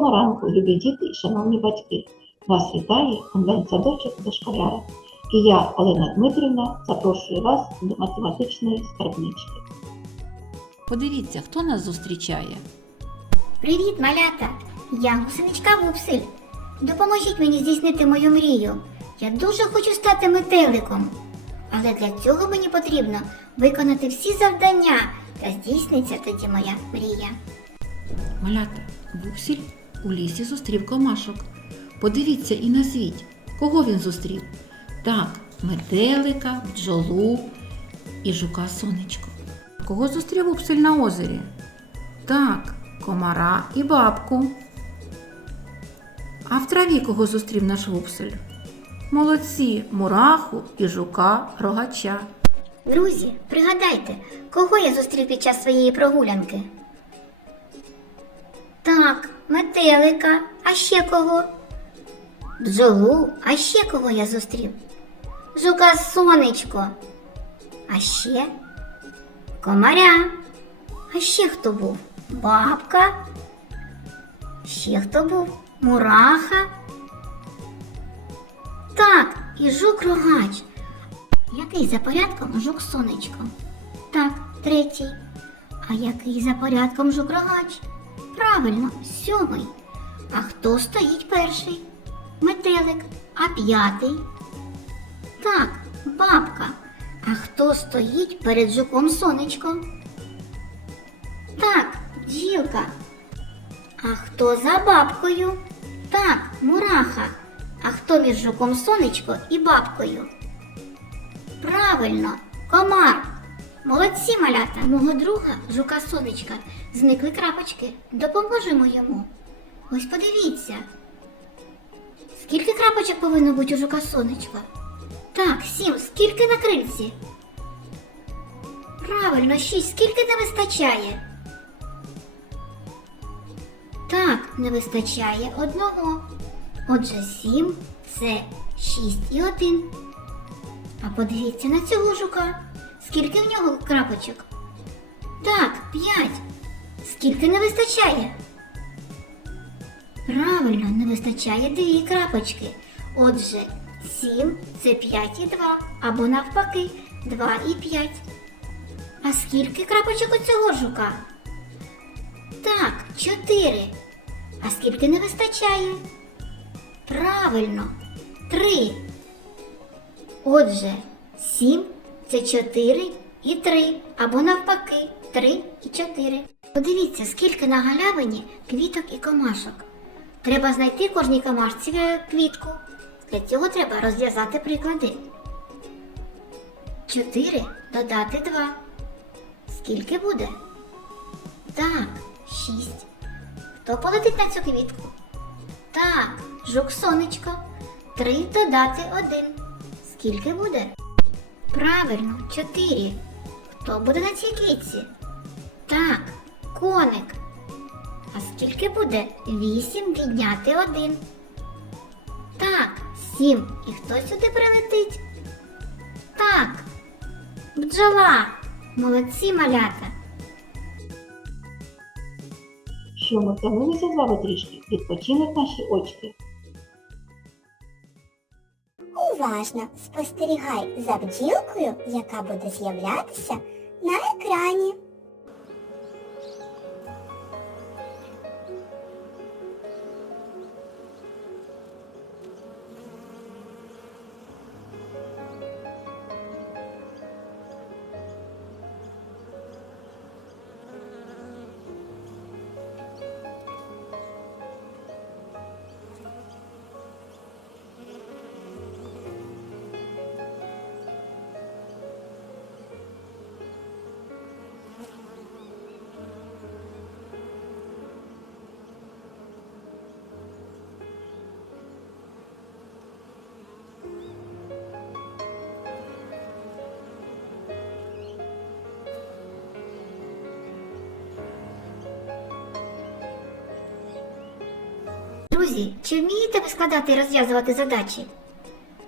Доброго ранку, любі діти і шановні батьки! Вас вітає онлайн-садочок до школяра. І я, Олена Дмитрівна, запрошую вас до математичної скарбнички. Подивіться, хто нас зустрічає. Привіт, малята! Я гусеничка Вупсель. Допоможіть мені здійснити мою мрію. Я дуже хочу стати метеликом. Але для цього мені потрібно виконати всі завдання та здійсниться тоді моя мрія. Малята, Вупсіль у лісі зустрів комашок. Подивіться і назвіть, кого він зустрів. Так, метелика, бджолу і жука сонечко. Кого зустрів Вупсель на озері? Так, комара і бабку. А в траві кого зустрів наш Вупсель? Молодці, мураху і жука рогача. Друзі, пригадайте, кого я зустрів під час своєї прогулянки? Так, метелика, а ще кого? Бджолу, а ще кого я зустрів? Жука сонечко. А ще комаря. А ще хто був? Бабка. Ще хто був? Мураха. Так, і жук рогач. Який за порядком жук сонечко? Так, третій. А який за порядком жук рогач? Правильно, сьомий. А хто стоїть перший? Метелик. А п'ятий? Так, бабка. А хто стоїть перед жуком сонечко? Так, бджілка. А хто за бабкою? Так, мураха. А хто між жуком сонечко і бабкою? Правильно, комар. Молодці малята, мого друга, жука сонечка, зникли крапочки. Допоможемо йому. Ось подивіться. Скільки крапочок повинно бути у жука сонечка? Так, сім. Скільки на крильці? Правильно, шість. Скільки не вистачає? Так, не вистачає одного. Отже, сім це шість і один. А подивіться на цього жука. Скільки в нього крапочок? Так, п'ять. Скільки не вистачає? Правильно, не вистачає дві крапочки. Отже, сім це п'ять і два. Або навпаки, два і п'ять. А скільки крапочок у цього жука? Так, чотири. А скільки не вистачає? Правильно, три. Отже, 7 це 4 і 3, або навпаки, 3 і 4. Подивіться, скільки на галявині квіток і комашок. Треба знайти кожній комашці е, квітку. Для цього треба розв'язати приклади. 4 додати 2. Скільки буде? Так, 6. Хто полетить на цю квітку? Так, жук сонечко. 3 додати 1. Скільки буде? Правильно, 4. Хто буде на цій квітці? Так, коник. А скільки буде 8 відняти 1? Так, 7. І хто сюди прилетить? Так, бджола. Молодці малята. Що ми втомилися з вами трішки? Відпочинуть наші очки. Уважно спостерігай за бджілкою, яка буде з'являтися на екрані. Друзі, чи вмієте ви складати і розв'язувати задачі?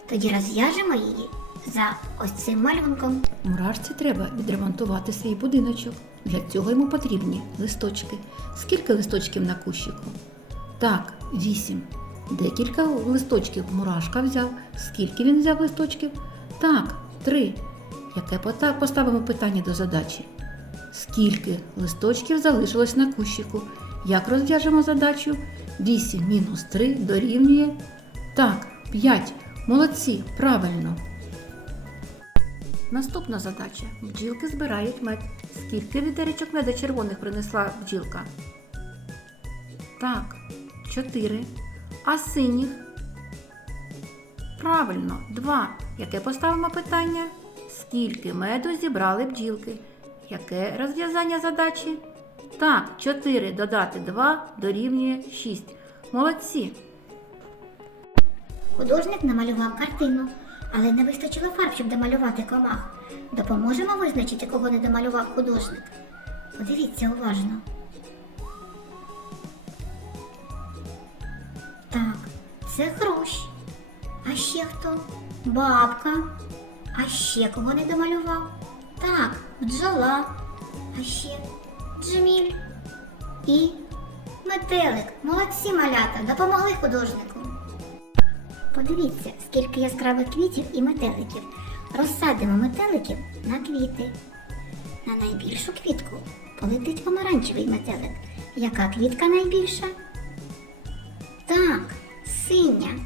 Тоді розв'яжемо її за ось цим малюнком. Мурашці треба відремонтувати свій будиночок. Для цього йому потрібні листочки. Скільки листочків на кущику? Так, вісім. Декілька листочків мурашка взяв. Скільки він взяв листочків? Так, три. Яке поставимо питання до задачі? Скільки листочків залишилось на кущику? Як розв'яжемо задачу? 8 мінус 3 дорівнює. Так, 5. Молодці, правильно. Наступна задача. Бджілки збирають мед. Скільки відеречок меда червоних принесла бджілка? Так, 4. А синіх? Правильно, 2. Яке поставимо питання? Скільки меду зібрали бджілки? Яке розв'язання задачі? Так, 4 додати 2 дорівнює 6. Молодці. Художник намалював картину, але не вистачило фарб, щоб домалювати комах. Допоможемо визначити, кого не домалював художник. Подивіться уважно. Так, це хрущ. А ще хто? Бабка. А ще кого не домалював? Так, бджола. А ще джміль. І метелик. Молодці малята, допомогли художнику. Подивіться, скільки яскравих квітів і метеликів. Розсадимо метеликів на квіти. На найбільшу квітку полетить помаранчевий метелик. Яка квітка найбільша? Так, синя.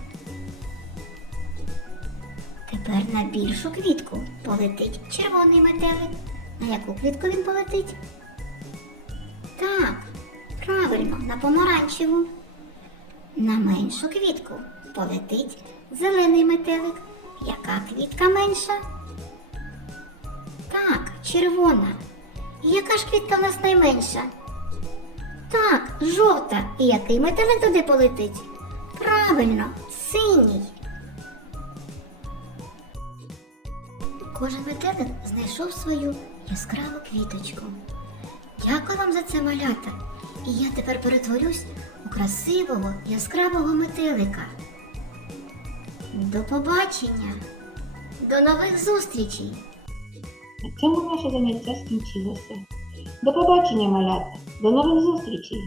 Тепер на більшу квітку полетить червоний метелик. На яку квітку він полетить? Так, правильно, на помаранчеву. На меншу квітку полетить зелений метелик. Яка квітка менша? Так, червона. Яка ж квітка в нас найменша? Так, жовта. І який метелик туди полетить? Правильно, синій. Кожен метелик знайшов свою яскраву квіточку. Дякую вам за це малята. І я тепер перетворюсь у красивого яскравого метелика. До побачення! До нових зустрічей! На цьому наше заняття скінчилося. До побачення, малята! До нових зустрічей!